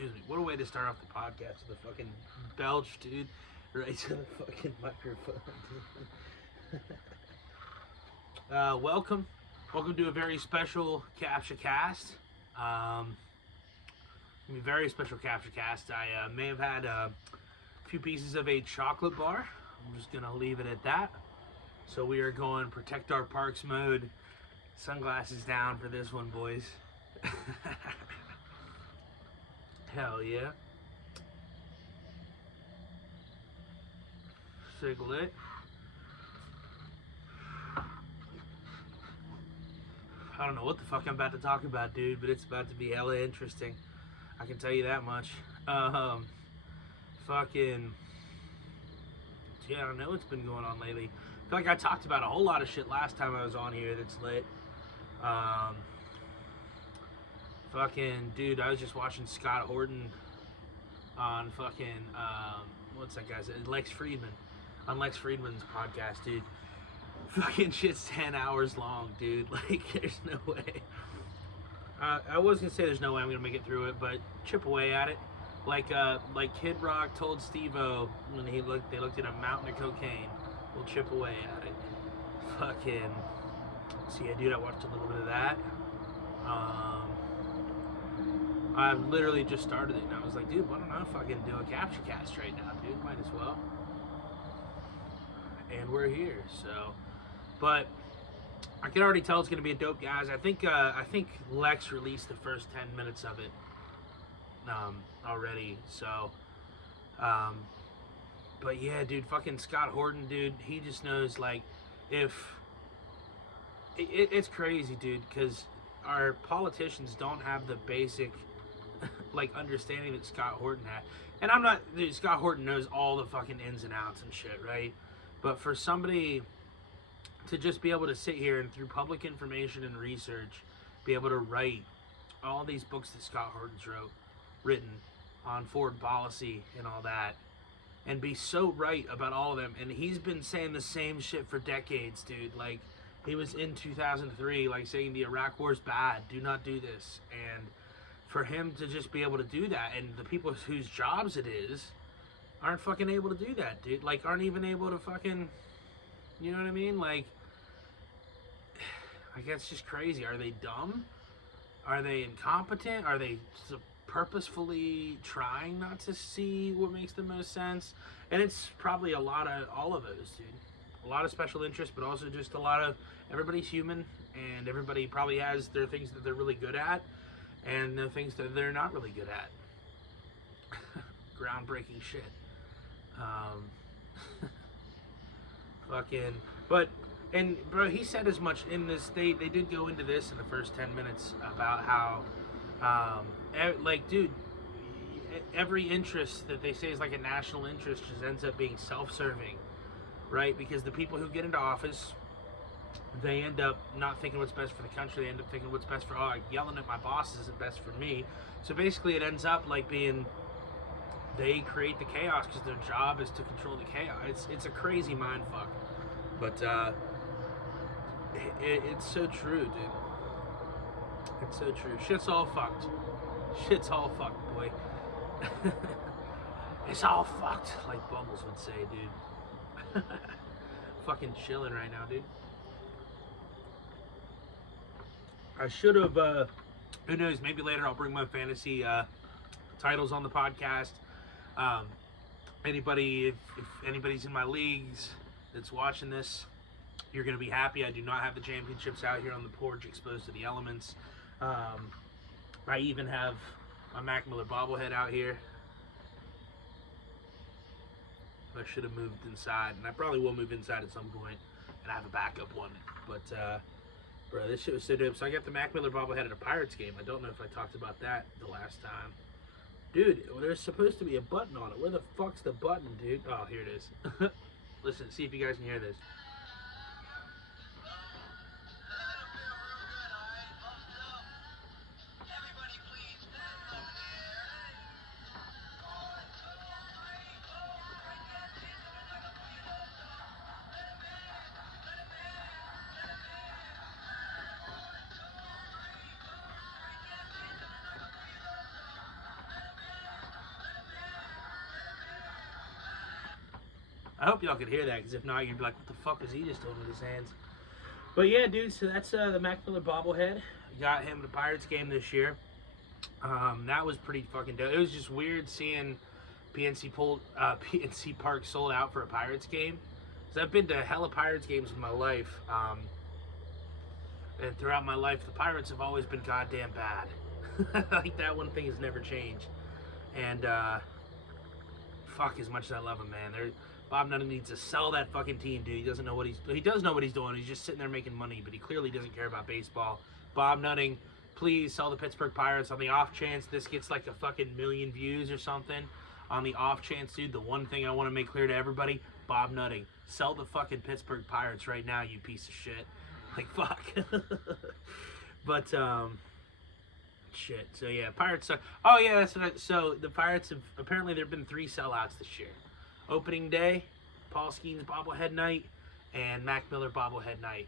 Excuse me. What a way to start off the podcast with a fucking belch, dude. Right to the fucking microphone. Welcome to a very special CaptchaCast. Very special CaptchaCast. I may have had a few pieces of a chocolate bar. I'm just gonna leave it at that. So we are going protect our parks mode. Sunglasses down for this one, boys. Hell yeah. Cigarette. I don't know what the fuck I'm about to talk about, dude, but it's about to be hella interesting. I can tell you that much. Fucking, yeah, I don't know what's been going on lately. I feel like I talked about a whole lot of shit last time I was on here that's lit. Fucking, dude, I was just watching Scott Horton on fucking, what's that guy's name? Lex Friedman. On Lex Friedman's podcast, dude. Fucking shit's 10 hours long, dude. Like, there's no way. I was gonna say there's no way I'm gonna make it through it, but chip away at it. Like Kid Rock told Steve-O when they looked at a mountain of cocaine. We'll chip away at it. Fucking, so yeah, dude, I watched a little bit of that. I literally just started it, and I was like, dude, why don't I fucking do a CaptchaCast right now, dude? Might as well. And we're here, so. But I can already tell it's gonna be a dope, guys. I think Lex released the first 10 minutes of it already. So, but yeah, dude, fucking Scott Horton, dude, he just knows, like, if it's crazy, dude, because our politicians don't have the basic like understanding that Scott Horton had. And I'm not, dude, Scott Horton knows all the fucking ins and outs and shit, right? But for somebody to just be able to sit here and through public information and research, be able to write all these books that Scott Horton's written on foreign policy and all that, and be so right about all of them. And he's been saying the same shit for decades, dude. Like, he was in 2003, like, saying the Iraq War's bad, do not do this. And for him to just be able to do that, and the people whose jobs it is aren't fucking able to do that, dude. Like, aren't even able to fucking, you know what I mean? Like, I guess it's just crazy. Are they dumb? Are they incompetent? Are they purposefully trying not to see what makes the most sense? And it's probably a lot of all of those, dude. A lot of special interest, but also just a lot of, everybody's human, and everybody probably has their things that they're really good at, and the things that they're not really good at. Groundbreaking shit. Fucking, but, and bro, he said as much in this, they did go into this in the first 10 minutes about how, like, dude, every interest that they say is like a national interest just ends up being self-serving, right? Because the people who get into office, they end up not thinking what's best for the country. They end up thinking what's best for, oh, yelling at my boss isn't best for me. So basically it ends up like being, they create the chaos because their job is to control the chaos. It's a crazy mind fuck. But it's so true, dude. It's so true. Shit's all fucked. Shit's all fucked, boy. It's all fucked, like Bubbles would say, dude. Fucking chilling right now, dude. I should have, who knows, maybe later I'll bring my fantasy titles on the podcast. Anybody, if anybody's in my leagues that's watching this, you're going to be happy. I do not have the championships out here on the porch exposed to the elements. I even have my Mac Miller bobblehead out here. I should have moved inside, and I probably will move inside at some point, and I have a backup one. But, bro, this shit was so dope. So I got the Mac Miller bobblehead at a Pirates game. I don't know if I talked about that the last time. Dude, there's supposed to be a button on it. Where the fuck's the button, dude? Oh, here it is. Listen, see if you guys can hear this. I hope y'all could hear that, because if not, you'd be like, what the fuck was he just doing with his hands? But yeah, dude, so that's the Mac Miller bobblehead. Got him in the Pirates game this year. That was pretty fucking dope. It was just weird seeing PNC Park sold out for a Pirates game. Because I've been to hella Pirates games in my life. And throughout my life, the Pirates have always been goddamn bad. Like, that one thing has never changed. And, fuck, as much as I love him, man. Bob Nutting needs to sell that fucking team, dude. He does know what he's doing. He's just sitting there making money, but he clearly doesn't care about baseball. Bob Nutting, please sell the Pittsburgh Pirates on the off chance this gets like a fucking million views or something. On the off chance, dude, the one thing I want to make clear to everybody, Bob Nutting, sell the fucking Pittsburgh Pirates right now, you piece of shit. Like, fuck. But, shit. So, yeah, Pirates suck. Oh, yeah, that's what so the Pirates have, apparently there have been 3 sellouts this year. Opening day, Paul Skeens bobblehead night, and Mac Miller bobblehead night.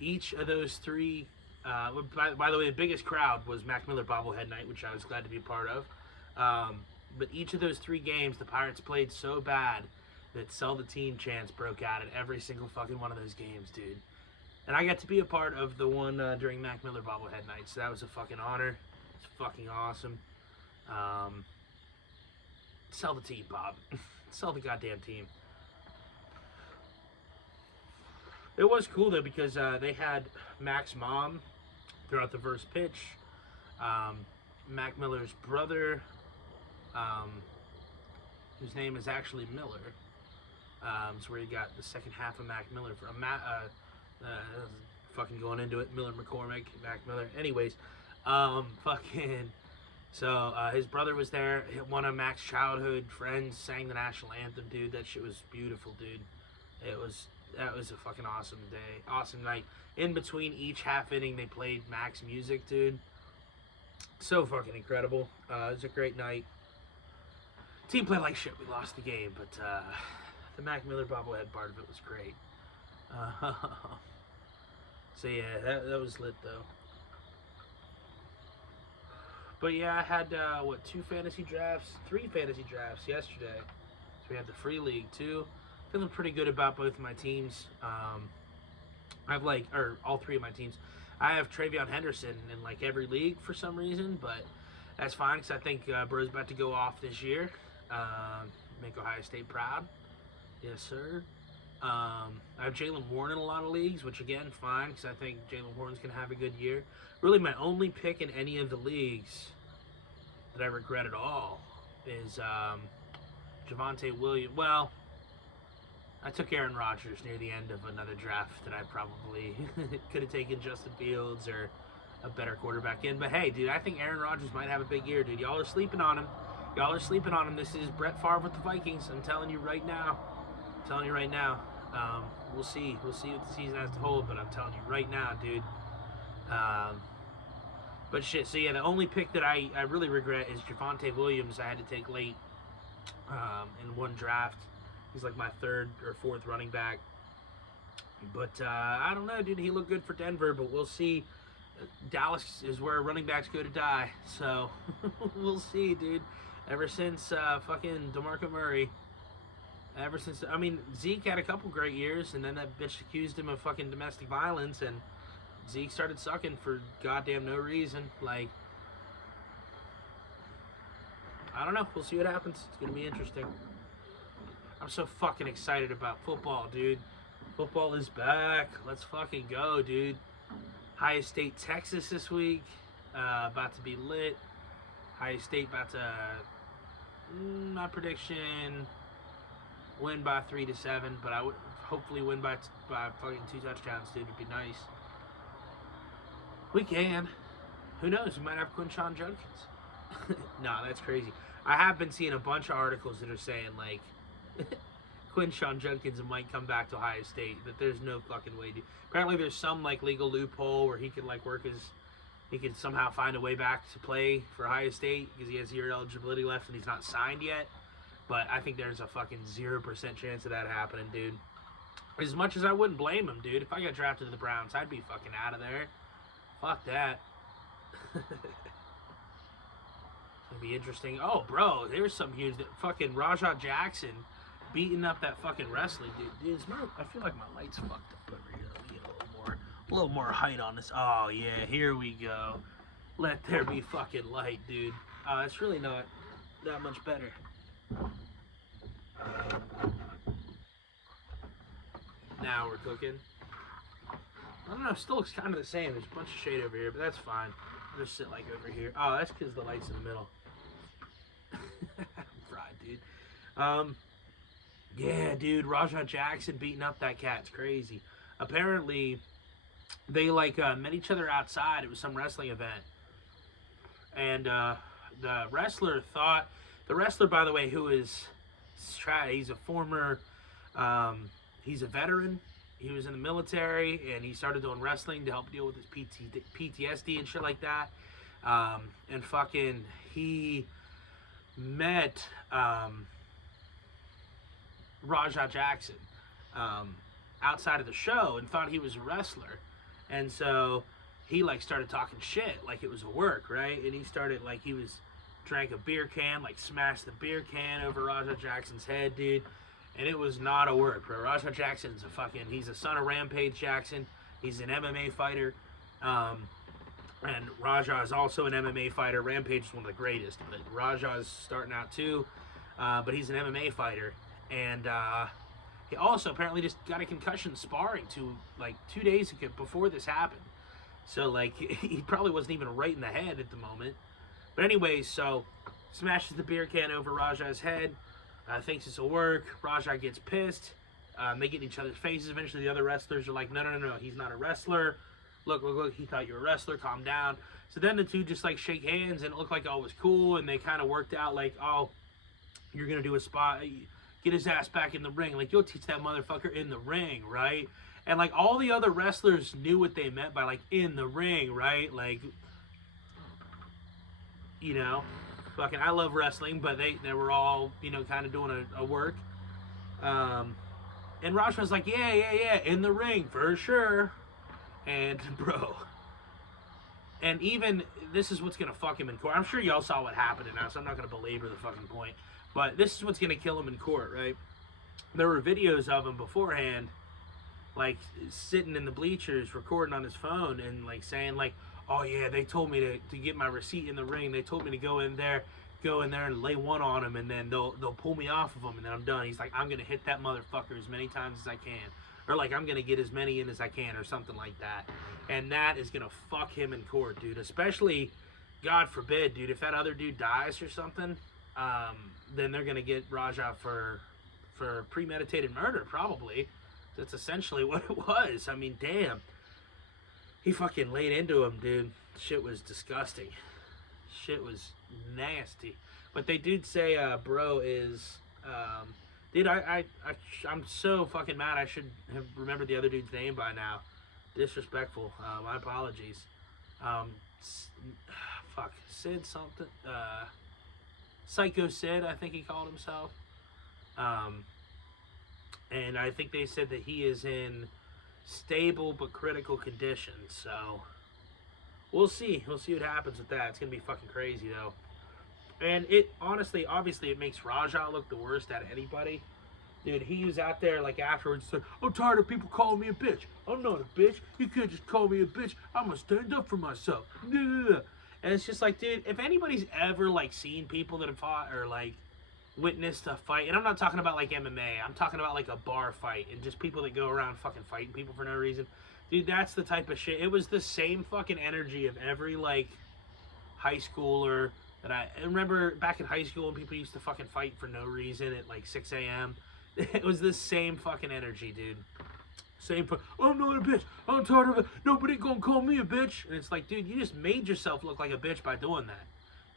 Each of those 3, by the way, the biggest crowd was Mac Miller bobblehead night, which I was glad to be a part of. But each of those 3 games, the Pirates played so bad that sell the team chants broke out at every single fucking one of those games, dude. And I got to be a part of the one during Mac Miller bobblehead night, so that was a fucking honor. It's fucking awesome. Sell the team, Bob. Sell the goddamn team. It was cool, though, because they had Mac's mom throughout the first pitch. Mac Miller's brother, whose name is actually Miller. It's where you got the second half of Mac Miller. Fucking going into it. Miller McCormick, Mac Miller. Anyways, So, his brother was there. One of Mac's childhood friends sang the national anthem, dude. That shit was beautiful, dude. That was a fucking awesome day. Awesome night. In between each half inning, they played Mac's music, dude. So fucking incredible. It was a great night. Team played like shit. We lost the game, but the Mac Miller bobblehead part of it was great. So, yeah, that was lit, though. But yeah, I had, 3 fantasy drafts yesterday. So we had the free league too. Feeling pretty good about both of my teams. I have all 3 of my teams. I have Travion Henderson in every league for some reason, but that's fine because I think Bro's about to go off this year. Make Ohio State proud. Yes, sir. I have Jalen Warren in a lot of leagues, which again, fine, because I think Jalen Warren's going to have a good year. Really, my only pick in any of the leagues that I regret at all is Javonte Williams. Well, I took Aaron Rodgers near the end of another draft that I probably could have taken Justin Fields or a better quarterback in. But hey, dude, I think Aaron Rodgers might have a big year, dude. Y'all are sleeping on him. This is Brett Favre with the Vikings. I'm telling you right now. We'll see what the season has to hold, but I'm telling you right now, dude. But shit, so yeah, the only pick that I really regret is Javonte Williams. I had to take late in one draft. He's like my 3rd or 4th running back. But I don't know, dude. He looked good for Denver, but we'll see. Dallas is where running backs go to die. So we'll see, dude. Ever since fucking DeMarco Murray. Zeke had a couple great years, and then that bitch accused him of fucking domestic violence, and Zeke started sucking for goddamn no reason. I don't know. We'll see what happens. It's going to be interesting. I'm so fucking excited about football, dude. Football is back. Let's fucking go, dude. Ohio State, Texas this week. About to be lit. Ohio State about to, my prediction, win by 3-7, but I would hopefully win by fucking 2 touchdowns, dude. It'd be nice. We can. Who knows? We might have Quinshon Judkins. No, that's crazy. I have been seeing a bunch of articles that are saying, Quinshon Judkins might come back to Ohio State, but there's no fucking way. Apparently there's some, legal loophole where he could, he could somehow find a way back to play for Ohio State because he has year eligibility left and he's not signed yet. But I think there's a fucking 0% chance of that happening, dude. As much as I wouldn't blame him, dude. If I got drafted to the Browns, I'd be fucking out of there. Fuck that. It'd be interesting. Oh, bro, there's some huge... Fucking Rajah Jackson beating up that fucking wrestling dude. I feel like my light's fucked up over here. Let me get a little more height on this. Oh yeah, here we go. Let there be fucking light, dude. It's really not that much better. Now we're cooking. I don't know, it still looks kind of the same. There's a bunch of shade over here, but that's fine. I'll just sit like over here. Oh, that's because the light's in the middle. Fried, dude. Yeah, dude, Raja Jackson beating up that cat's crazy. Apparently, they met each other outside. It was some wrestling event. And the wrestler, by the way, who is, he's a former, he's a veteran. He was in the military, and he started doing wrestling to help deal with his PTSD and shit like that. And fucking, he met Raja Jackson outside of the show and thought he was a wrestler. And so he started talking shit like it was a work, right? And he started drank a beer can, smashed the beer can over Raja Jackson's head, dude. And it was not a work, bro. Raja Jackson's he's a son of Rampage Jackson. He's an MMA fighter. And Raja is also an MMA fighter. Rampage is one of the greatest, but Raja is starting out too. But he's an MMA fighter. And he also apparently just got a concussion sparring 2 days ago before this happened. So he probably wasn't even right in the head at the moment. But anyways, so smashes the beer can over Raja's head. Thinks it's a work. Raja gets pissed. They get in each other's faces. Eventually the other wrestlers are like, no, he's not a wrestler. Look, he thought you were a wrestler. Calm down. So then the two just shake hands, and it looked like all was cool, and they kind of worked out oh, you're going to do a spot. Get his ass back in the ring. You'll teach that motherfucker in the ring, right? And all the other wrestlers knew what they meant by in the ring, right? Fucking, I love wrestling, but they were all, kind of doing a work. And Raj was like, yeah, in the ring, for sure. And, bro. And even, this is what's going to fuck him in court. I'm sure y'all saw what happened now, so I'm not going to belabor the fucking point. But this is what's going to kill him in court, right? There were videos of him beforehand, sitting in the bleachers, recording on his phone, and, saying, oh yeah, they told me to get my receipt in the ring. They told me to go in there and lay one on him, and then they'll pull me off of him, and then I'm done. He's like, I'm gonna hit that motherfucker as many times as I can, or I'm gonna get as many in as I can, or something like that. And that is gonna fuck him in court, dude. Especially, God forbid, dude, if that other dude dies or something, then they're gonna get Raja for premeditated murder, probably. That's essentially what it was. I mean, damn. He fucking laid into him, dude. Shit was disgusting. Shit was nasty. But they did say, bro is, dude, I'm so fucking mad. I should have remembered the other dude's name by now. Disrespectful. My apologies. Sid something. Psycho Sid, I think he called himself. And I think they said that he is in stable but critical conditions, so we'll see what happens with that. It's gonna be fucking crazy though. And it obviously it makes Raja look the worst out of anybody, dude. He was out there afterwards saying, I'm tired of people calling me a bitch. I'm not a bitch. You can't just call me a bitch. I'm gonna stand up for myself. And it's just dude, if anybody's ever seen people that have fought or witnessed a fight, and I'm not talking about MMA, I'm talking about a bar fight and just people that go around fucking fighting people for no reason, dude, that's the type of shit. It was the same fucking energy of every high schooler that I remember back in high school when people used to fucking fight for no reason at 6 a.m. It was the same fucking energy, dude. I'm not a bitch. I'm tired of it. Nobody gonna call me a bitch. And it's dude, you just made yourself look like a bitch by doing that.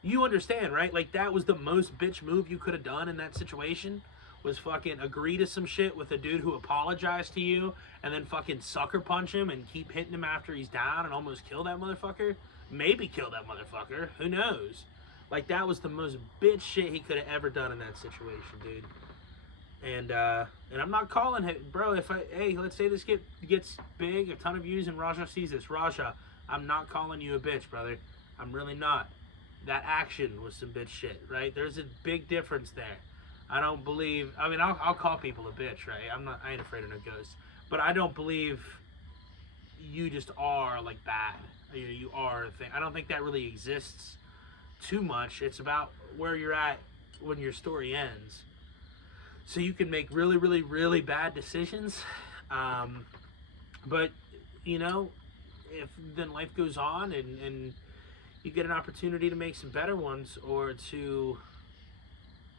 You understand, right? That was the most bitch move you could have done in that situation, was fucking agree to some shit with a dude who apologized to you, and then fucking sucker punch him and keep hitting him after he's down and almost kill that motherfucker. Maybe kill that motherfucker. Who knows? That was the most bitch shit he could have ever done in that situation, dude. And I'm not calling him, bro. Let's say this gets big, a ton of views, and Raja sees this. Raja, I'm not calling you a bitch, brother. I'm really not. That action was some bitch shit, right? There's a big difference there. I don't believe. I mean, I'll call people a bitch, right? I ain't afraid of no ghosts. But I don't believe you just are like bad. You are a thing. I don't think that really exists too much. It's about where you're at when your story ends. So you can make really, really, really bad decisions. But, you know, if then life goes on and you get an opportunity to make some better ones or to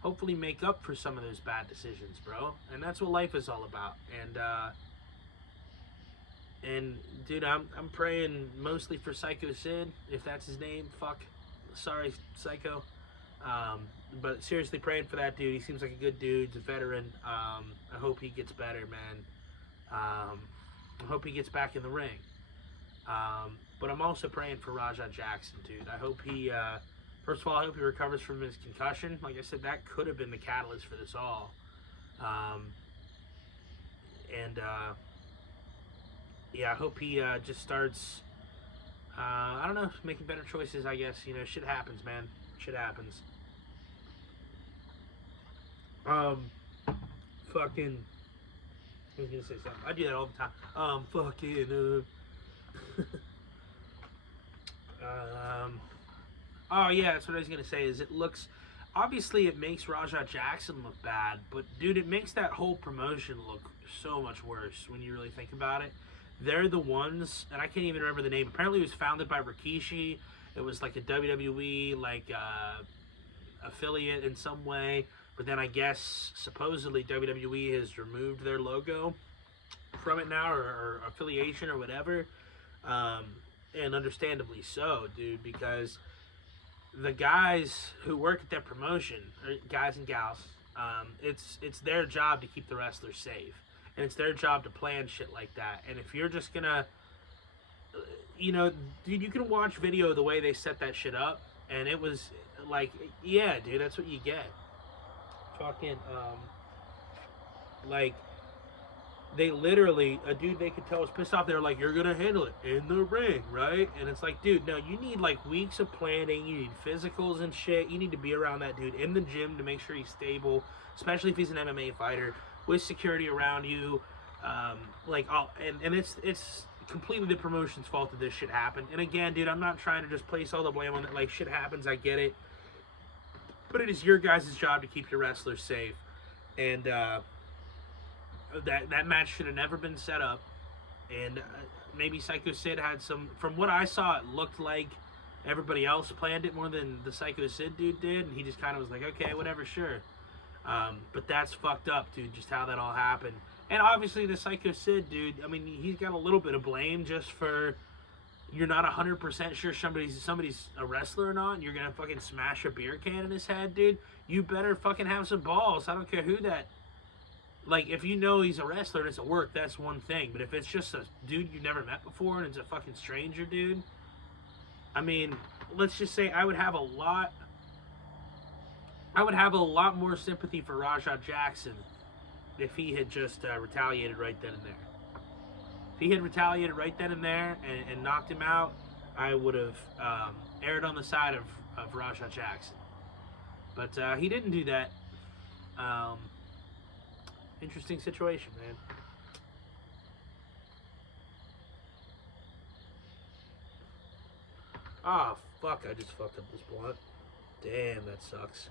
hopefully make up for some of those bad decisions, bro. And that's what life is all about. And dude, I'm praying mostly for Psycho Sid, if that's his name. Fuck, sorry, Psycho. But seriously, praying for that dude. He seems like a good dude. He's a veteran. I hope he gets better, man. I hope he gets back in the ring. But I'm also praying for Rajah Jackson, dude. I hope he, first of all, I hope he recovers from his concussion. Like I said, that could have been the catalyst for this all. Yeah, I hope he just starts, I don't know, making better choices, I guess. You know, shit happens, man. Shit happens. Fucking, I was gonna say something. I do that all the time. Oh yeah, that's what I was gonna say. Is it looks, obviously it makes Rajah Jackson look bad, but dude, it makes that whole promotion look so much worse when you really think about it. They're the ones, and I can't even remember the name. Apparently, it was founded by Rikishi. It was like a WWE affiliate in some way. But then I guess supposedly WWE has removed their logo from it now, or affiliation or whatever. And understandably so, dude, because the guys who work at that promotion, or guys and gals, it's their job to keep the wrestlers safe. And it's their job to plan shit like that. And if you're just gonna, you know, dude, you can watch video of the way they set that shit up, and it was like, yeah, dude, that's what you get. Fucking, like, they literally, a dude they could tell was pissed off. They were like, you're gonna handle it in the ring, right? And it's like, dude, no, you need like weeks of planning. You need physicals and shit. You need to be around that dude in the gym to make sure he's stable, especially if he's an MMA fighter, with security around you. And it's completely the promotion's fault that this shit happened. And again, dude, I'm not trying to just place all the blame on it. Like, shit happens, I get it. But it is your guys' job to keep your wrestlers safe. And that match should have never been set up. And maybe Psycho Sid had some, from what I saw, it looked like everybody else planned it more than the Psycho Sid dude did. And he just kind of was like, okay, whatever, sure. But that's fucked up, dude, just how that all happened. And obviously the Psycho Sid dude, I mean, he's got a little bit of blame just for, you're not 100% sure somebody's a wrestler or not, and you're gonna fucking smash a beer can in his head, dude. You better fucking have some balls. I don't care who that, like, if you know he's a wrestler and it's at work, that's one thing. But if it's just a dude you've never met before and it's a fucking stranger, dude, I mean, let's just say I would have a lot more sympathy for Rajah Jackson if he had just retaliated right then and there. If he had retaliated right then and there and knocked him out, I would have erred on the side of Rajah Jackson. But he didn't do that. Interesting situation, man. Ah, oh, fuck, I just fucked up this blunt. Damn, that sucks.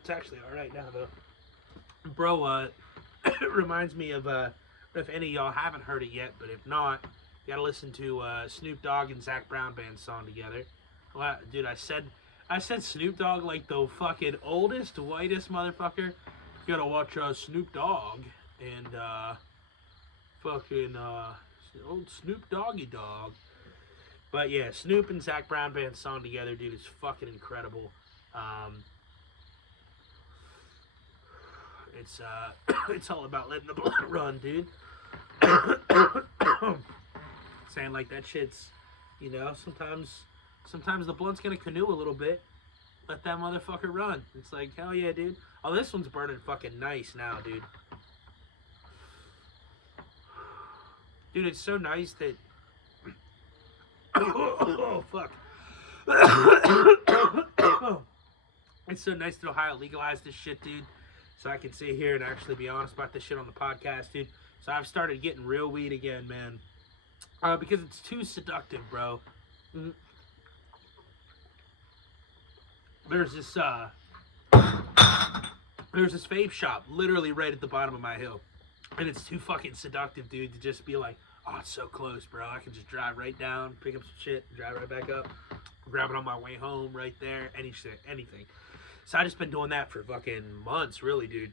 It's actually alright now, though. Bro, it reminds me of, if any of y'all haven't heard it yet, but if not, you gotta listen to Snoop Dogg and Zach Brown Band's song together. Well, dude, I said Snoop Dogg like the fucking oldest, whitest motherfucker. You gotta watch Snoop Dogg and old Snoop Doggy Dogg. But yeah, Snoop and Zach Brown Band's song together, dude, is fucking incredible. It's all about letting the blood run, dude. Saying like that shit's, you know, sometimes the blunt's gonna canoe a little bit. Let that motherfucker run. It's like, hell yeah, dude. Oh, this one's burning fucking nice now, dude. Dude, it's so nice that... Oh, fuck. It's so nice that Ohio legalized this shit, dude. So I can sit here and actually be honest about this shit on the podcast, dude. So I've started getting real weed again, man. Because it's too seductive, bro. There's this vape shop literally right at the bottom of my hill. And it's too fucking seductive, dude, to just be like, oh, it's so close, bro. I can just drive right down, pick up some shit, drive right back up, grab it on my way home right there, anything. So I just been doing that for fucking months, really, dude.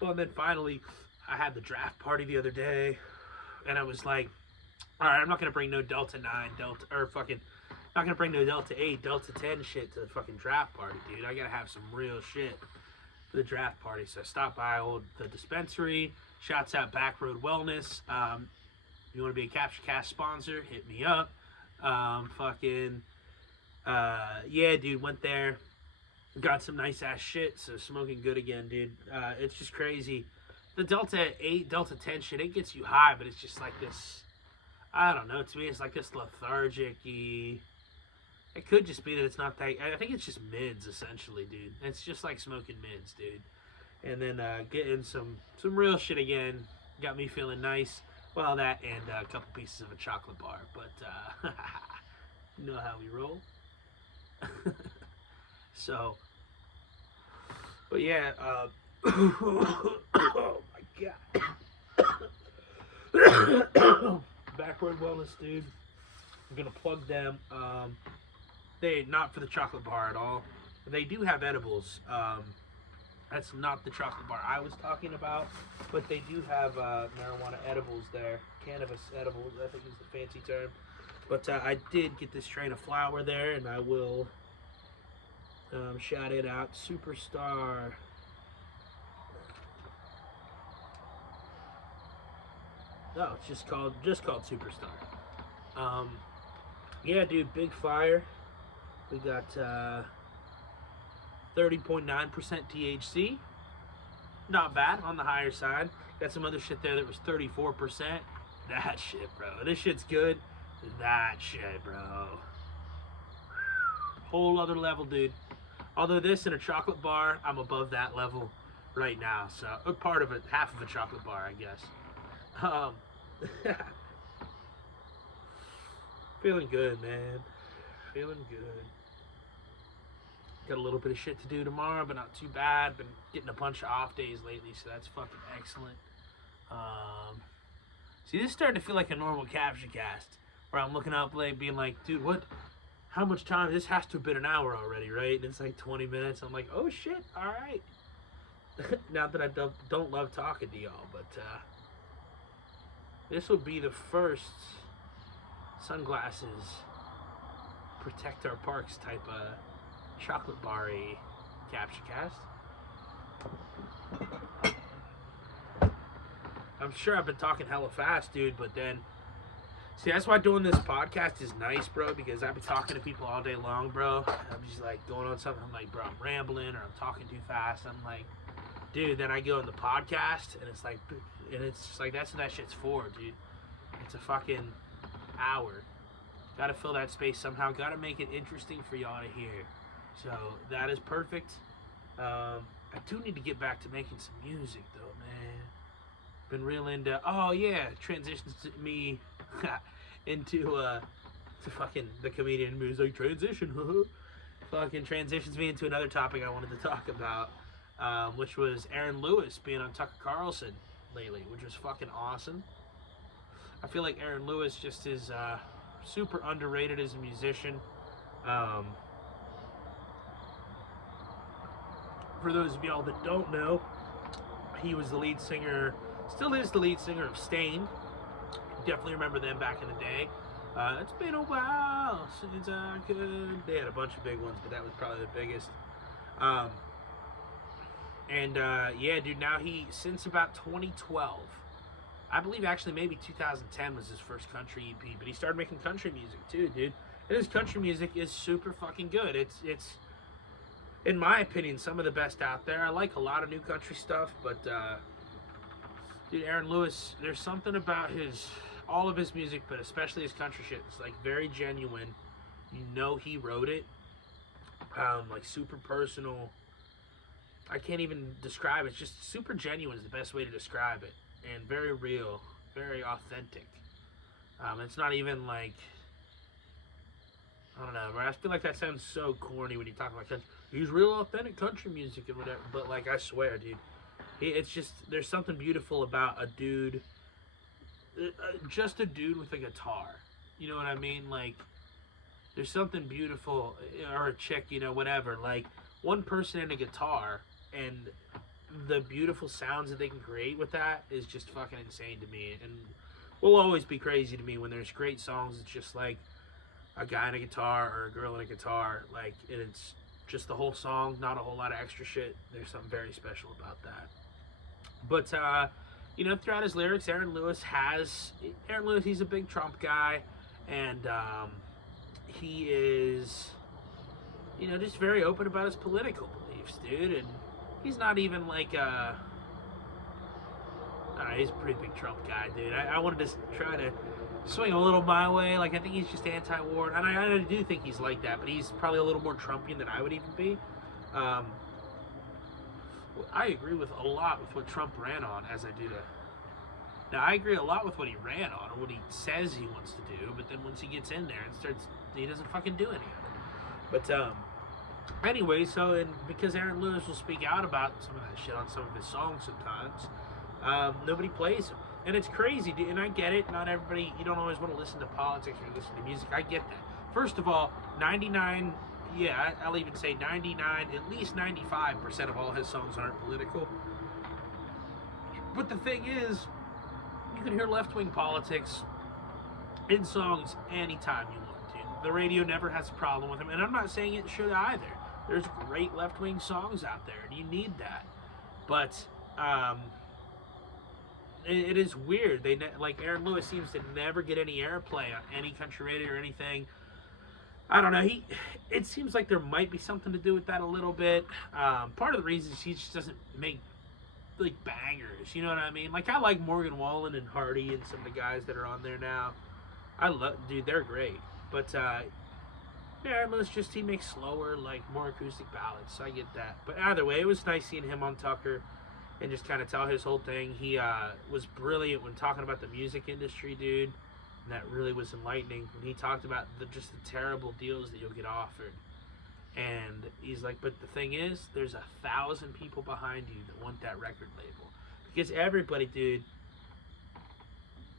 Well, and then finally, I had the draft party the other day, and I was like, all right, I'm not gonna bring no Delta 9, not gonna bring no Delta 8, Delta 10 shit to the fucking draft party, dude. I gotta have some real shit for the draft party. So I stopped by the dispensary. Shouts out Backroad Wellness. You want to be a CaptchaCast sponsor? Hit me up. Yeah, dude, went there. Got some nice ass shit. So smoking good again, dude. It's just crazy. The Delta 8, Delta 10 shit, it gets you high, but it's just like this. I don't know. To me, it's like this lethargic-y. It could just be that it's not that. I think it's just mids, essentially, dude. It's just like smoking mids, dude. And then getting some real shit again. Got me feeling nice. Well, that and a couple pieces of a chocolate bar. But, you know how we roll. So, but yeah, oh my God. Backward Wellness, dude. I'm gonna plug them. They not for the chocolate bar at all. They do have edibles. That's not the chocolate bar I was talking about, but they do have marijuana edibles there. Cannabis edibles, I think is the fancy term. But I did get this strain of flower there, and I will shout it out. Superstar. No, it's just called Superstar. Yeah, dude, big fire. We got 30.9% THC. Not bad, on the higher side. Got some other shit there that was 34%. That shit, bro. This shit's good. That shit, bro. Whole other level, dude. Although this and a chocolate bar, I'm above that level right now. So, a part of it, half of a chocolate bar, I guess. Feeling good, man. Feeling good. Got a little bit of shit to do tomorrow, but not too bad. Been getting a bunch of off days lately, so that's fucking excellent. See, this is starting to feel like a normal CaptchaCast, where I'm looking up, like, being like, dude, how much time? This has to have been an hour already, right? And it's like 20 minutes. I'm like, oh shit, all right. Not that I don't love talking to y'all, but this will be the first sunglasses protect our parks type of chocolate bar-y CaptchaCast. I'm sure I've been talking hella fast, dude, but then see, that's why doing this podcast is nice, bro, because I've been talking to people all day long, bro. I'm just like going on something. I'm like, bro, I'm rambling or I'm talking too fast. I'm like, dude, then I go in the podcast and it's just like, that's what that shit's for, dude. It's a fucking hour. Gotta fill that space somehow. Gotta make it interesting for y'all to hear. So that is perfect. I do need to get back to making some music though, man. Been real into, oh yeah, transitions to me into to fucking the comedian who's like, transition, fucking transitions me into another topic I wanted to talk about, which was Aaron Lewis being on Tucker Carlson lately, which was fucking awesome. I feel like Aaron Lewis just is super underrated as a musician. For those of y'all that don't know, he was the lead singer, still is the lead singer of Stain. Definitely remember them back in the day. It's been a while since I could. They had a bunch of big ones, but that was probably the biggest. Yeah, dude, now since about 2012, I believe actually maybe 2010 was his first country EP, but he started making country music too, dude. And his country music is super fucking good. It's in my opinion, some of the best out there. I like a lot of new country stuff, but dude, Aaron Lewis, there's something about all of his music, but especially his country shit. It's like very genuine. You know he wrote it. Like super personal. I can't even describe it. It's just super genuine is the best way to describe it. And very real, very authentic. It's not even like, I don't know. I feel like that sounds so corny when you talk about country. He's real authentic country music and whatever. But like, I swear, dude, it's just there's something beautiful about a dude, just a dude with a guitar. You know what I mean? Like, there's something beautiful, or a chick, you know, whatever. Like, one person and a guitar, and the beautiful sounds that they can create with that is just fucking insane to me. And will always be crazy to me when there's great songs. It's just like a guy and a guitar or a girl and a guitar. Like, and it's just the whole song, not a whole lot of extra shit. There's something very special about that. But, you know, throughout his lyrics, Aaron Lewis, he's a big Trump guy. And, he is, you know, just very open about his political beliefs, dude. And he's not even like I don't know, he's a pretty big Trump guy, dude. I wanted to try to swing a little my way. Like, I think he's just anti-war. And I do think he's like that, but he's probably a little more Trumpian than I would even be. I agree with a lot with what Trump ran on as I do to... Now, I agree a lot with what he ran on or what he says he wants to do, but then once he gets in there and starts... He doesn't fucking do any of it. But, anyway, so because Aaron Lewis will speak out about some of that shit on some of his songs sometimes, nobody plays him. And it's crazy, dude, and I get it. Not everybody, you don't always want to listen to politics or listen to music. I get that. First of all, 99, yeah, I'll even say 99, at least 95% of all his songs aren't political. But the thing is, you can hear left-wing politics in songs anytime you want to. The radio never has a problem with them, and I'm not saying it should either. There's great left-wing songs out there, and you need that. But it is weird. Like Aaron Lewis seems to never get any airplay on any country radio or anything. I don't know. It seems like there might be something to do with that a little bit. Part of the reason is he just doesn't make like bangers. You know what I mean? Like, I like Morgan Wallen and Hardy and some of the guys that are on there now. Dude, they're great. But Aaron Lewis he makes slower, like more acoustic ballads. So I get that. But either way, it was nice seeing him on Tucker and just kind of tell his whole thing. He was brilliant when talking about the music industry, dude. And that really was enlightening when he talked about just the terrible deals that you'll get offered. And he's like, but the thing is, there's 1,000 people behind you that want that record label. Because everybody, dude,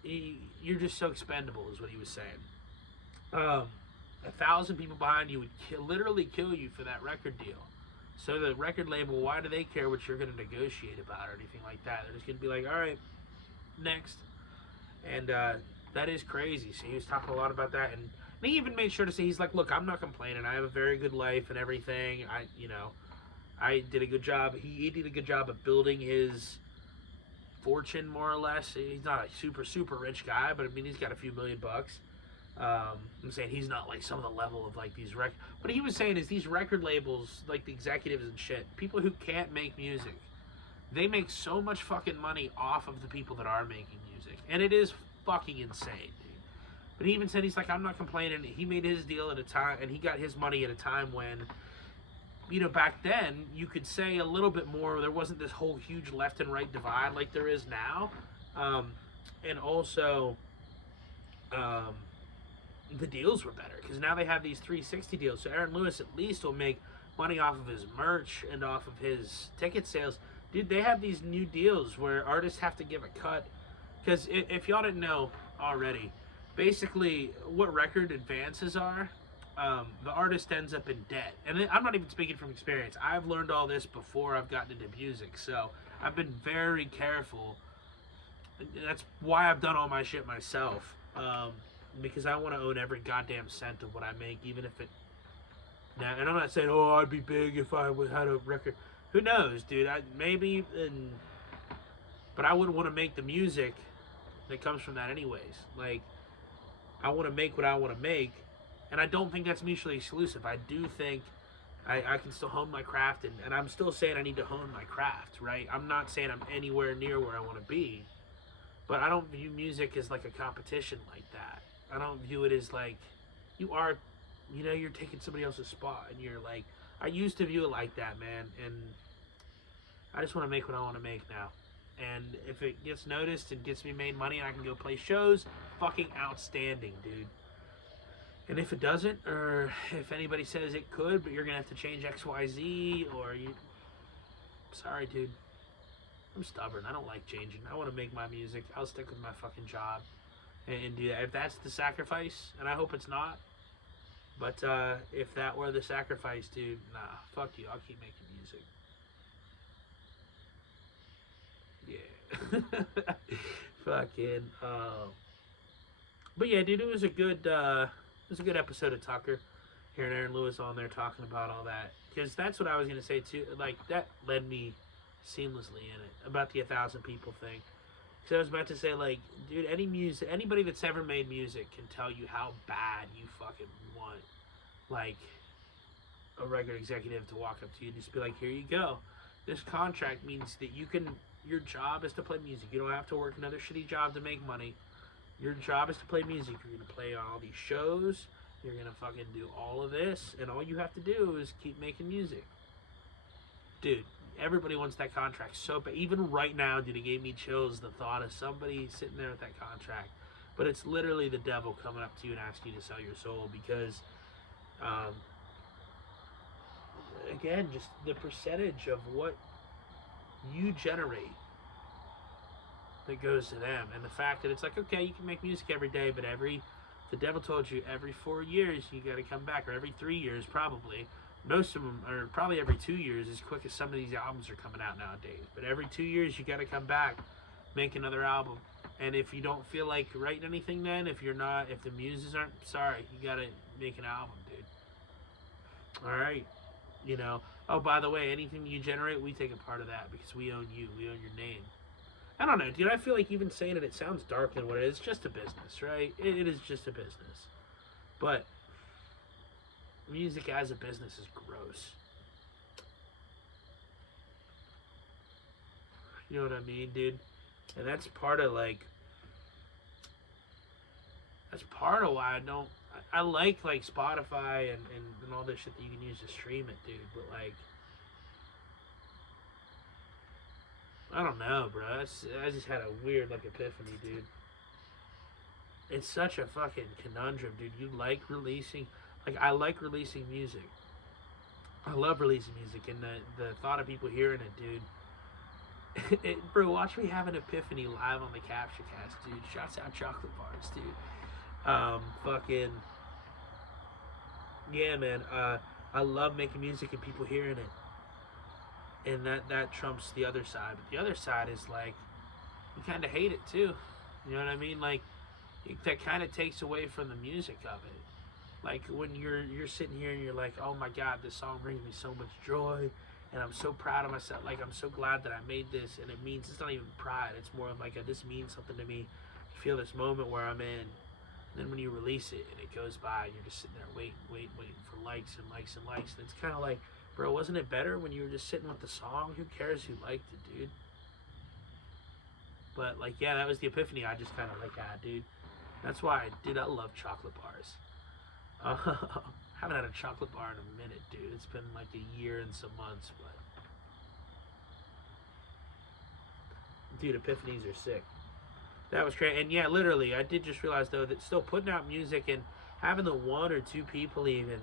you're just so expendable, is what he was saying. 1,000 people behind you would literally kill you for that record deal. So the record label, why do they care what you're going to negotiate about or anything like that? They're just going to be like, all right, next. And that is crazy. So he was talking a lot about that. And he even made sure to say, he's like, look, I'm not complaining. I have a very good life and everything. I did a good job. He did a good job of building his fortune, more or less. He's not a super, super rich guy, but I mean, he's got a few $1 million. I'm saying he's not like some of the level of like these What he was saying is these record labels, like the executives and shit, people who can't make music, they make so much fucking money off of the people that are making music. And it is fucking insane, dude. But he even said, he's like, I'm not complaining. He made his deal at a time, and he got his money at a time when, you know, back then, you could say a little bit more. There wasn't this whole huge left and right divide like there is now. And also, the deals were better because now they have these 360 deals. So Aaron Lewis at least will make money off of his merch and off of his ticket sales. Dude, they have these new deals where artists have to give a cut. Because if y'all didn't know already, basically what record advances are, the artist ends up in debt. And I'm not even speaking from experience. I've learned all this before I've gotten into music. So I've been very careful. That's why I've done all my shit myself. Because I want to own every goddamn cent of what I make, even if it... Now, and I'm not saying, oh, I'd be big if I had a record. Who knows, dude? But I wouldn't want to make the music that comes from that anyways. Like, I want to make what I want to make, and I don't think that's mutually exclusive. I do think I can still hone my craft, and I'm still saying I need to hone my craft, right? I'm not saying I'm anywhere near where I want to be, but I don't view music as like a competition like that. I don't view it as like, you are you know, you're taking somebody else's spot, and you're like, I used to view it like that, man, and I just want to make what I want to make now. And if it gets noticed and gets me made money and I can go play shows, fucking outstanding, dude. And if it doesn't, or if anybody says it could, but you're gonna have to change X, Y, Z, or you, sorry, dude. I'm stubborn. I don't like changing. I want to make my music. I'll stick with my fucking job and do that. If that's the sacrifice, and I hope it's not, but if that were the sacrifice, dude, nah, fuck you. I'll keep making music. Yeah. Fucking. But yeah, dude, it was a good episode of Tucker. Hearing Aaron Lewis on there talking about all that, because that's what I was gonna say too. Like that led me seamlessly in it about the 1,000 people thing. Because I was about to say, like, dude, anybody that's ever made music can tell you how bad you fucking want, like, a record executive to walk up to you and just be like, here you go. This contract means that your job is to play music. You don't have to work another shitty job to make money. Your job is to play music. You're going to play on all these shows. You're going to fucking do all of this. And all you have to do is keep making music. Dude, everybody wants that contract so bad. Even right now, dude, it gave me chills, the thought of somebody sitting there with that contract. But it's literally the devil coming up to you and asking you to sell your soul, because again, just the percentage of what you generate that goes to them, and the fact that it's like, okay, you can make music every day, but the devil told you every 4 years you got to come back, or every 3 years probably. Most of them are probably every 2 years, as quick as some of these albums are coming out nowadays. But every 2 years, you got to come back, make another album. And if you don't feel like writing anything, then if the muses aren't, sorry, you got to make an album, dude. All right, you know. Oh, by the way, anything you generate, we take a part of that, because we own you, we own your name. I don't know, dude. I feel like even saying it sounds darker than what it is. It's just a business, right? It is just a business, but music as a business is gross. You know what I mean, dude? And that's part of why I like Spotify and all this shit that you can use to stream it, dude. But I don't know, bro. I just had a weird epiphany, dude. It's such a fucking conundrum, dude. You like releasing. I like releasing music. I love releasing music, and the thought of people hearing it, dude. Bro, watch me have an epiphany live on the CaptchaCast, dude. Shouts out Chocolate Bars, dude. Fucking, yeah, man. I love making music and people hearing it, and that trumps the other side. But the other side is you kind of hate it too. You know what I mean? That kind of takes away from the music of it. When you're sitting here and you're like, oh my God, this song brings me so much joy, and I'm so proud of myself. I'm so glad that I made this, and it's not even pride. It's more of this means something to me. You feel this moment where I'm in. And then when you release it and it goes by, and you're just sitting there waiting for likes and likes and likes. And it's kind of like, bro, wasn't it better when you were just sitting with the song? Who cares who liked it, dude? But yeah, that was the epiphany. I just kind of dude. That's why, dude, I love chocolate bars. Haven't had a chocolate bar in a minute, dude. It's been a year and some months, but dude, epiphanies are sick. That was great. And yeah, literally, I did just realize though that still putting out music and having the 1 or 2 people even,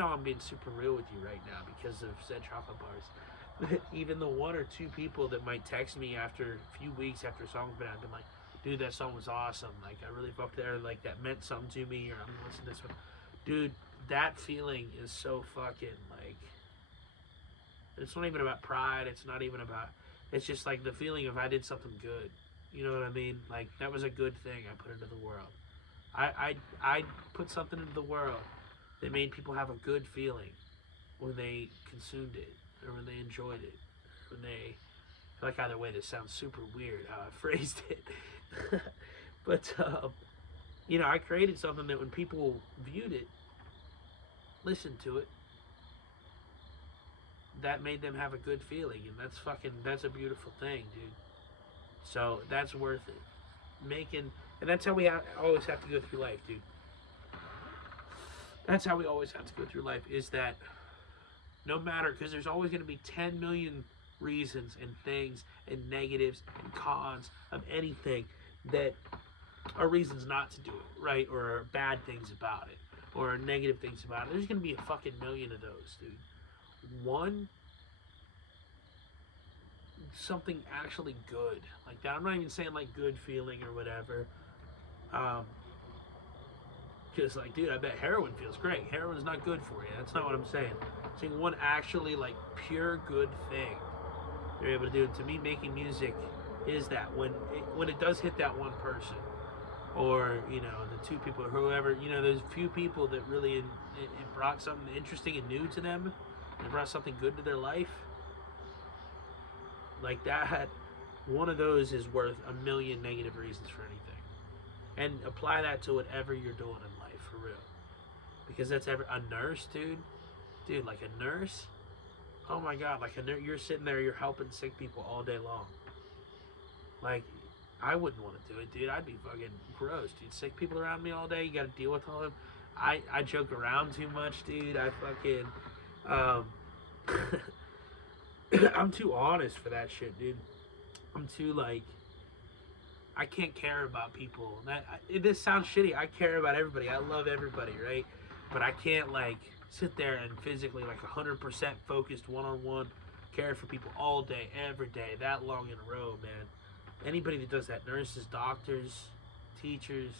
I'm being super real with you right now because of said chocolate bars. Even the 1 or 2 people that might text me after a few weeks after a song's been out, been like, dude, that song was awesome. I really fucked there. That meant something to me, or I'm gonna listen to this one. Dude, that feeling is so fucking it's not even about pride. It's not even about, it's just the feeling of I did something good. You know what I mean? That was a good thing I put into the world. I put something into the world that made people have a good feeling when they consumed it, or when they enjoyed it, or when they, either way, this sounds super weird how I phrased it. But, I created something that when people viewed it, listened to it, that made them have a good feeling. And that's a beautiful thing, dude. So that's worth it. And that's how we always have to go through life, dude. That's how we always have to go through life, is that no matter, because there's always going to be 10 million reasons and things and negatives and cons of anything that are reasons not to do it, right? Or bad things about it, or negative things about it. There's going to be a fucking million of those, dude. One, something actually good like that. I'm not even saying like good feeling or whatever. Just like, dude, I bet heroin feels great. Heroin's not good for you. That's not what I'm saying. I'm saying one actually like pure good thing you're able to do. To me, making music is that when it does hit that one person, or the two people, or whoever, those few people that really it brought something interesting and new to them, and brought something good to their life. Like that, one of those is worth a million negative reasons for anything. And apply that to whatever you're doing in life, for real. Because that's a nurse, dude, like a nurse. Oh my God, like a nurse, you're sitting there, you're helping sick people all day long. Like, I wouldn't want to do it, dude. I'd be fucking gross, dude. Sick people around me all day, you got to deal with all of them. I joke around too much, dude. I fucking I'm too honest for that shit, dude. I'm too like, I can't care about people. This sounds shitty. I care about everybody. I love everybody, right? But I can't like sit there and physically like 100% focused one-on-one care for people all day, every day, that long in a row, man. Anybody that does that, nurses, doctors, teachers,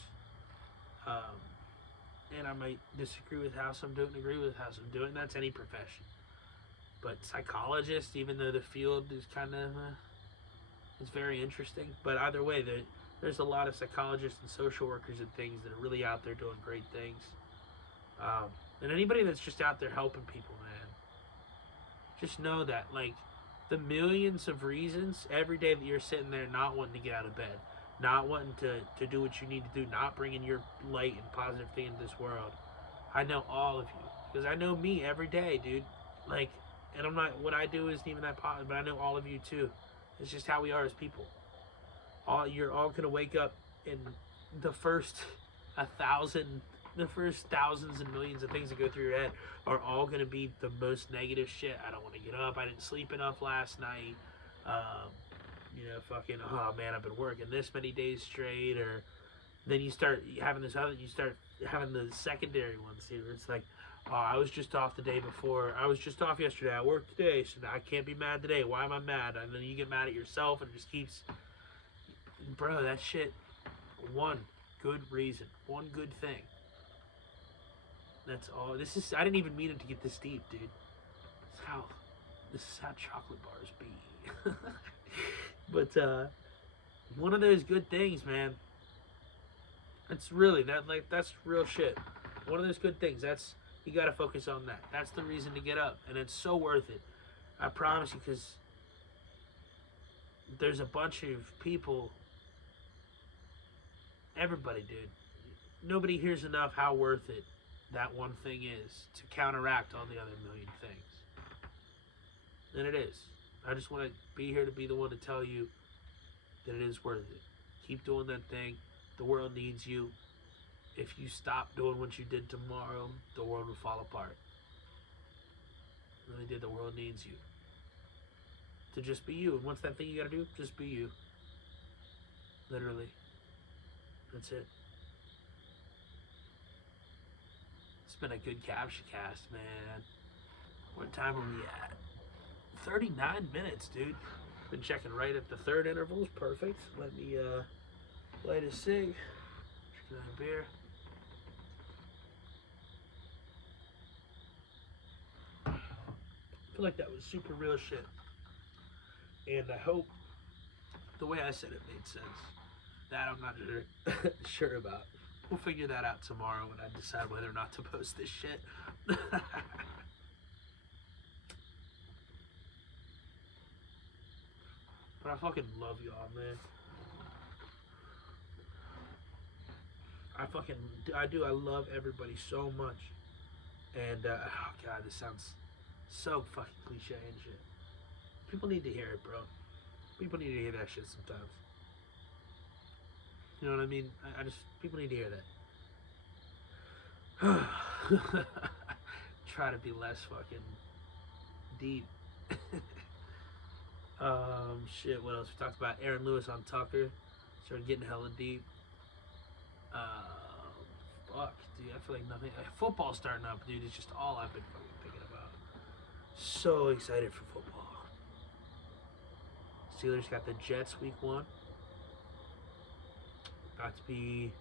and I might disagree with how some do it and agree with how some do it, and that's any profession. But psychologists, even though the field is kind of it's very interesting, but either way, there's a lot of psychologists and social workers and things that are really out there doing great things. And anybody that's just out there helping people, man, just know that, like, the millions of reasons every day that you're sitting there not wanting to get out of bed, not wanting to do what you need to do, not bringing your light and positive thing into this world. I know all of you, because I know me every day, dude. Like, and I'm not, what I do isn't even that positive, but I know all of you too. It's just how we are as people. You're all gonna wake up, and the first thousands and millions of things that go through your head are all gonna be the most negative shit. I don't want to get up. I didn't sleep enough last night. Fucking, oh man, I've been working this many days straight. Or then you start having the secondary ones, dude. Where it's like, oh, I was just off the day before. I was just off yesterday. I worked today, so I can't be mad today. Why am I mad? And then you get mad at yourself, and it just keeps. Bro, that shit. One good reason. One good thing. That's all. I didn't even mean it to get this deep, dude. This is how chocolate bars be. But, one of those good things, man. It's really, that's real shit. One of those good things. You gotta focus on that. That's the reason to get up. And it's so worth it. I promise you, because there's a bunch of people, everybody, dude. Nobody hears enough how worth it that one thing is to counteract all the other million things. And it is. I just want to be here to be the one to tell you that it is worth it. Keep doing that thing. The world needs you. If you stop doing what you did tomorrow, the world will fall apart. Really did. The world needs you. To just be you. And what's that thing you gotta do? Just be you. Literally. That's it. It's been a good CaptchaCast, man. What time are we at? 39 minutes, dude. Been checking right at the third intervals. Perfect. Let me light a cig. Drinking a beer. I feel like that was super real shit. And I hope the way I said it made sense. That I'm not sure about. We'll figure that out tomorrow when I decide whether or not to post this shit. But I fucking love y'all, man. I do. I love everybody so much. And, oh God, this sounds so fucking cliche and shit. People need to hear it, bro. People need to hear that shit sometimes. You know what I mean? People need to hear that. Try to be less fucking deep. Shit, what else? We talked about Aaron Lewis on Tucker. Started getting hella deep. Fuck, dude. I feel like nothing. Football's starting up, dude. It's just all I've been fucking thinking about. So excited for football. Steelers got the Jets week 1. About to be.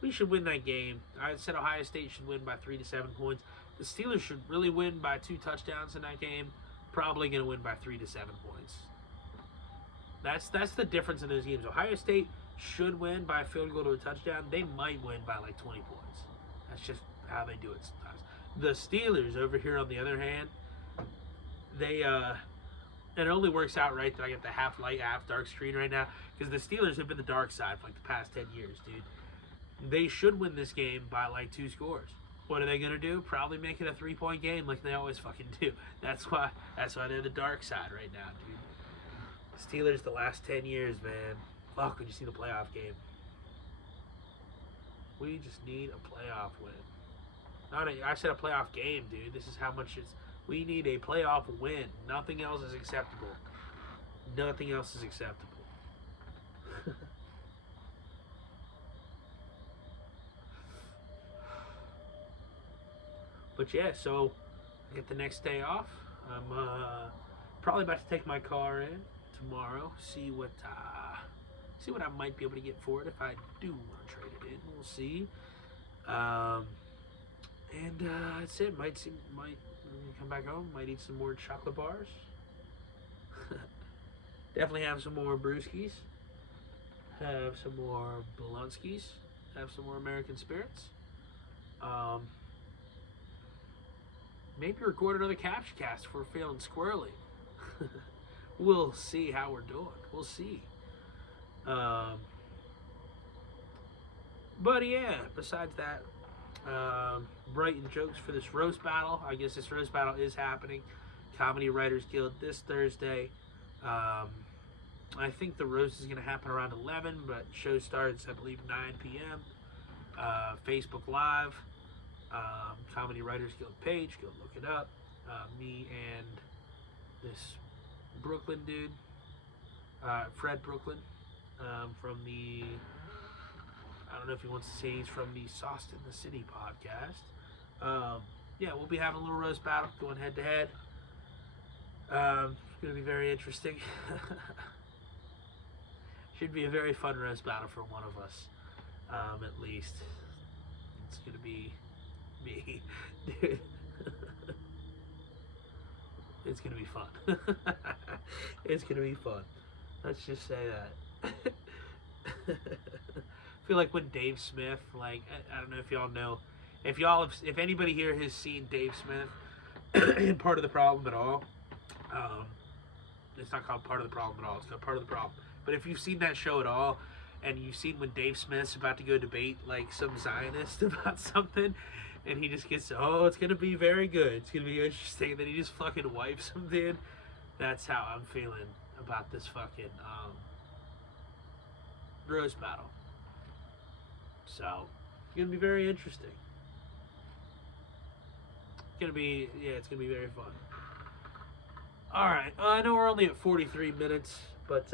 We should win that game. I said Ohio State should win by 3 to 7 points. The Steelers should really win by 2 touchdowns in that game. Probably going to win by 3 to 7 points. That's the difference in those games. Ohio State should win by a field goal to a touchdown. They might win by like 20 points. That's just how they do it sometimes. The Steelers over here, on the other hand, they it only works out right that I get the half light, half dark screen right now, because the Steelers have been the dark side for like the past 10 years, dude. They should win this game by like 2 scores. What are they gonna do? Probably make it a 3-point game like they always fucking do. That's why they're the dark side right now, dude. Steelers the last 10 years, man. Fuck, when you see the playoff game. We just need a playoff win. I said a playoff game, dude. This is how much it's. We need a playoff win. Nothing else is acceptable. Nothing else is acceptable. But yeah, so I get the next day off. I'm probably about to take my car in tomorrow. See what I might be able to get for it if I do want to trade it in. We'll see. And that's it. Might come back home. Might eat some more chocolate bars. Definitely have some more brewskis. Have some more Blunskis. Have some more American Spirits. Maybe record another CaptchaCast if we're feeling squirrely. We'll see how we're doing. We'll see. But yeah, besides that, writing jokes for this roast battle. I guess this roast battle is happening. Comedy Writers Guild this Thursday. I think the roast is going to happen around 11, but show starts, I believe, 9 p.m. Facebook Live. Comedy Writers Guild page. Go look it up. Me and this Brooklyn dude, Fred Brooklyn, from the, I don't know if he wants to say he's from the Sauced in the City podcast. Yeah, we'll be having a little roast battle going head to head. It's going to be very interesting. Should be a very fun roast battle for one of us, at least. It's going to be me, dude. It's going to be fun. It's going to be fun. Let's just say that. I feel like when Dave Smith, like, I don't know if y'all know, if anybody here has seen Dave Smith in Part of the Problem at all, it's not called Part of the Problem at all, it's called Part of the Problem. But if you've seen that show at all, and you've seen when Dave Smith's about to go debate, like, some Zionist about something, and he just gets, oh, it's going to be very good, it's going to be interesting, and then he just fucking wipes him, dude. That's how I'm feeling about this fucking, roast battle. So, it's going to be very interesting. It's going to be very fun. Alright, I know we're only at 43 minutes, but,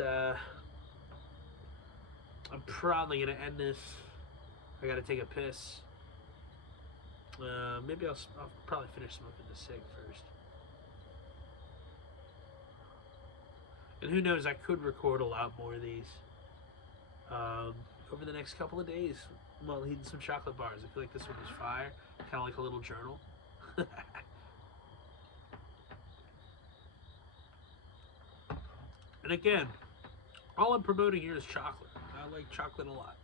I'm probably going to end this. I got to take a piss. Maybe I'll probably finish smoking the cig first. And who knows, I could record a lot more of these over the next couple of days while eating some chocolate bars. I feel like this one was fire. Kind of like a little journal. And again, all I'm promoting here is chocolate. I like chocolate a lot.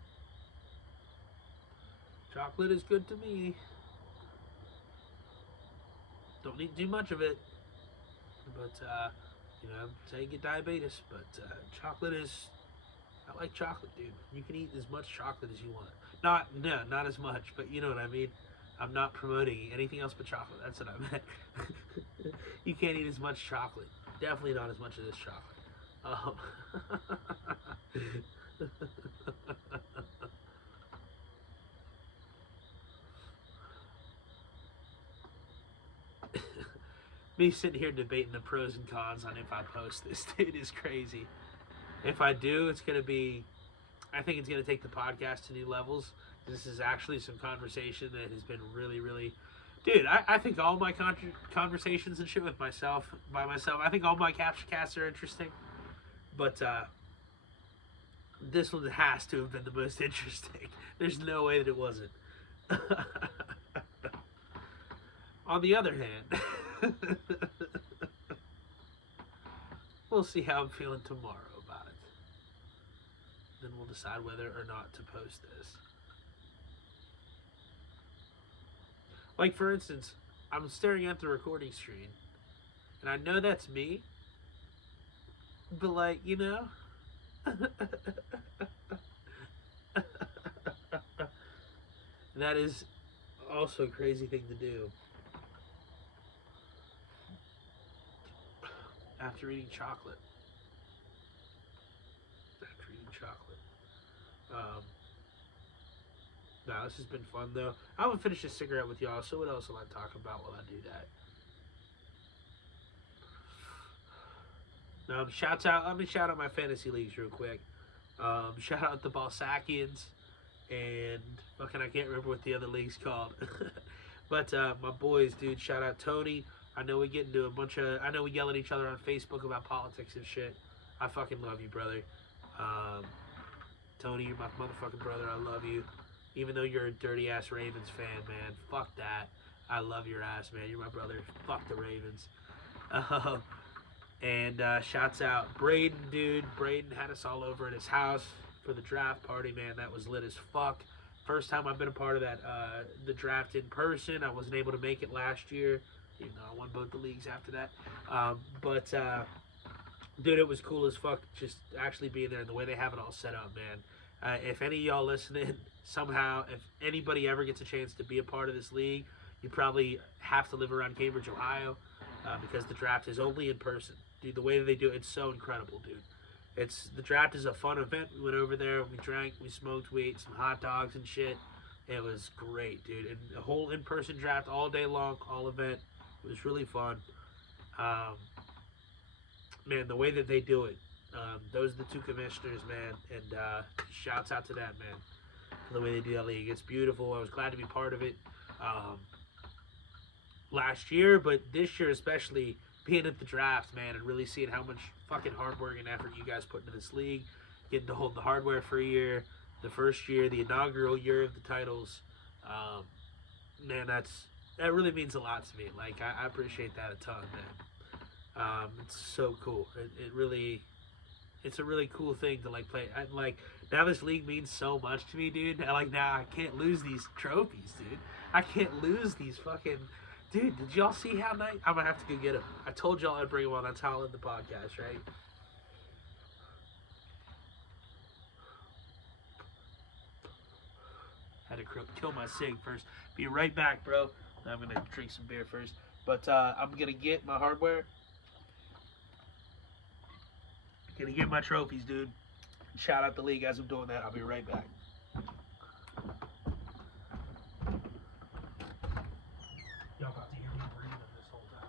Chocolate is good to me. Don't eat too much of it. But, you know, say you get diabetes. But chocolate is... I like chocolate, dude. You can eat as much chocolate as you want. Not as much, but you know what I mean. I'm not promoting anything else but chocolate. That's what I meant. You can't eat as much chocolate. Definitely not as much of this chocolate. Me sitting here debating the pros and cons on if I post this, dude, is crazy. If I do, it's going to be, I think it's going to take the podcast to new levels. This is actually some conversation that has been really, really, dude, I think all my conversations and shit with myself, by myself, I think all my CaptchaCasts are interesting. But this one has to have been the most interesting. There's no way that it wasn't. On the other hand, we'll see how I'm feeling tomorrow about it. Then we'll decide whether or not to post this. Like, for instance, I'm staring at the recording screen, and I know that's me, but, like, you know, that is also a crazy thing to do. After eating chocolate. Nah, this has been fun, though. I haven't finished a cigarette with y'all, so what else will I talk about while I do that? Let me shout out my fantasy leagues real quick. Shout out the Balsakians, and fucking I can't remember what the other league's called. But my boys, dude, shout out Tony. I know we get into I know we yell at each other on Facebook about politics and shit. I fucking love you, brother. Tony, you're my motherfucking brother. I love you. Even though you're a dirty ass Ravens fan, man. Fuck that. I love your ass, man. You're my brother. Fuck the Ravens. And shouts out Braden, dude. Braden had us all over at his house for the draft party, man. That was lit as fuck. First time I've been a part of that, the draft in person. I wasn't able to make it last year. Even though I won both the leagues after that. Dude, it was cool as fuck just actually being there and the way they have it all set up, man. If any of y'all listening, somehow, if anybody ever gets a chance to be a part of this league, you probably have to live around Cambridge, Ohio, because the draft is only in person. Dude, the way that they do it, it's so incredible, dude. The draft is a fun event. We went over there, we drank, we smoked, we ate some hot dogs and shit. It was great, dude. And the whole in-person draft all day long, all event. It was really fun. Man, the way that they do it, those are the two commissioners, man, and shouts out to that, man, for the way they do that league. It's beautiful. I was glad to be part of it last year, but this year especially, being at the draft, man, and really seeing how much fucking hard work and effort you guys put into this league, getting to hold the hardware for a year, the first year, the inaugural year of the titles, man, that really means a lot to me. Like, I appreciate that a ton, man. It's so cool. It's a really cool thing to like play. Now this league means so much to me, dude. Now I can't lose these trophies, dude. I can't lose these fucking. Dude, did y'all see how nice? I'm gonna have to go get them. I told y'all I'd bring them on. That's how I led the podcast, right? Had to kill my cig first. Be right back, bro. I'm gonna drink some beer first. But I'm gonna get my hardware. Gonna get my trophies, dude. Shout out the league as I'm doing that. I'll be right back. Y'all about to hear me breathing this whole time.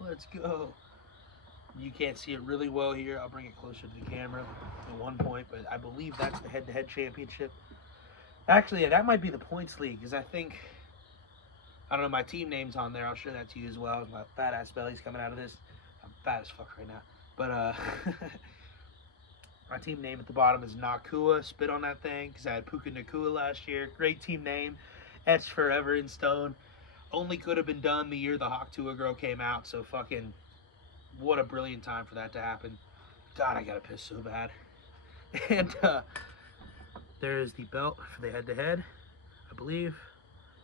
Let's go. You can't see it really well here. I'll bring it closer to the camera at one point, but I believe that's the head-to-head championship. Actually, yeah, that might be the points league, because I think, I don't know, my team name's on there. I'll show that to you as well. My fat-ass belly's coming out of this. I'm fat as fuck right now. But, my team name at the bottom is Nakua. Spit on that thing, because I had Puka Nakua last year. Great team name. Etched forever in stone. Only could have been done the year the Hawk Tua girl came out, so fucking what a brilliant time for that to happen. God, I gotta piss so bad. And there's the belt for the head-to-head, I believe.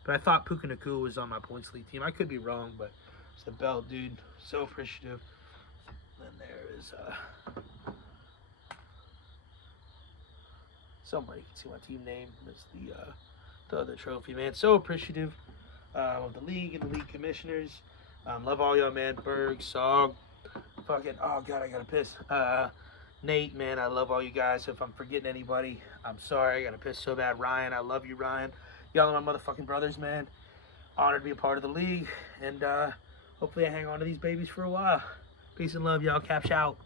But I thought Puka Nakua was on my points league team. I could be wrong, but it's the belt, dude. So appreciative. And there is somewhere you can see my team name. It's the other trophy, man. So appreciative of the league and the league commissioners. Love all y'all, man. Berg, Sog, fucking, oh god, I gotta piss. Nate, man, I love all you guys. If I'm forgetting anybody, I'm sorry. I gotta piss so bad. Ryan, I love you, Ryan. Y'all are my motherfucking brothers, man. Honored to be a part of the league, and hopefully I hang on to these babies for a while. Peace and love, y'all. Captcha out.